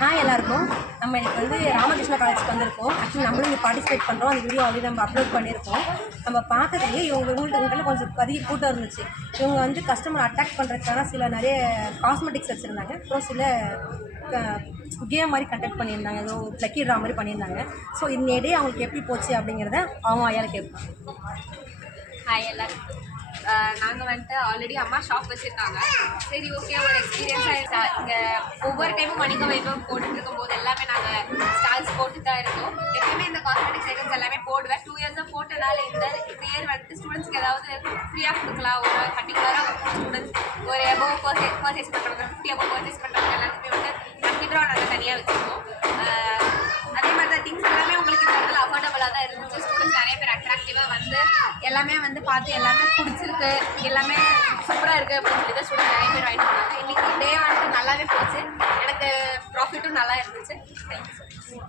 எல்லாருக்கும் நம்ம இன்னைக்கு வந்து ராமகிருஷ்ணா காலேஜுக்கு வந்திருக்கோம். ஆக்சுவலி நம்மளும் இங்கே பார்ட்டிசிபேட் பண்ணுறோம். அந்த வீடியோ ஆல்ரெடி நம்ம அப்லோட் பண்ணியிருக்கோம். நம்ம பார்க்கறதுலேயே இவங்கள்ட்ட கொஞ்சம் அதிக கூட்டம் இருந்துச்சு. இவங்க வந்து கஸ்டமர் அட்ராக்ட் பண்ணுறதுக்கான சில நிறைய காஸ்மெட்டிக்ஸ் வச்சுருந்தாங்க. அப்புறம் சில கேம் மாதிரி கண்டக்ட் பண்ணியிருந்தாங்க. ஏதோ லக்கி ட்ரா மாதிரி பண்ணியிருந்தாங்க. ஸோ இந்த டே அவங்களுக்கு எப்படி போச்சு அப்படிங்கிறத அவங்க ஐயாவில் கேட்பாங்க. ஹாய் எல்லாருக்கும். நாங்கள் வந்துட்டு ஆல்ரெடி அம்மா ஷாப் வச்சுருக்காங்க. சரி ஓகே ஒரு எக்ஸ்பீரியன்ஸாக இங்கே ஒவ்வொரு டைமும் வணிக வைபவம் போட்டுட்டு இருக்கும்போது எல்லாமே நாங்கள் ஸ்டால்ஸ் போட்டு தான் இருக்கோம். எப்பவுமே இந்த காஸ்மெட்டிக்ஸ் ஐட்டம்ஸ் எல்லாமே போடுவேன். 2 இயர்ஸாக போட்டனால இந்த இயர் வந்துட்டு ஸ்டூடெண்ட்ஸ்க்கு ஏதாவது ஃப்ரீயாக கொடுக்கலாம். ஒரு பர்டிகுலராக ஸ்டூடெண்ட்ஸ் ஒரு எபோவ் பர்ச்சேஸ் பண்ணுறவங்க 50 எபோவ் பர்ச்சேஸ் பண்ணுறவங்க எல்லாத்துக்குமே வந்து லக்கி ட்ரா நாங்கள் தனியாக வச்சுருக்கோம். அதே மாதிரி தான் திங்ஸ் எல்லாமே உங்களுக்கு இந்த இடத்துல அஃபோர்டபுளாக தான் இருந்துச்சு. ஸ்டூடெண்ட்ஸ் நிறைய பேர் அட்ராக்டிவாக வந்து எல்லாமே வந்து பார்த்து எல்லாமே பிடிச்சிருக்கு, எல்லாமே சூப்பராக இருக்குது அப்படின்னு சொல்லி தான் ஸ்டூடெண்ட்ஸ் நிறைய பேர் வாங்கிட்டு போனாங்க. இன்றைக்கி டே வந்துட்டு நல்லாவே போச்சு. எனக்கு ப்ராஃபிட்டும் நல்லா இருந்துச்சு. Thank you so much.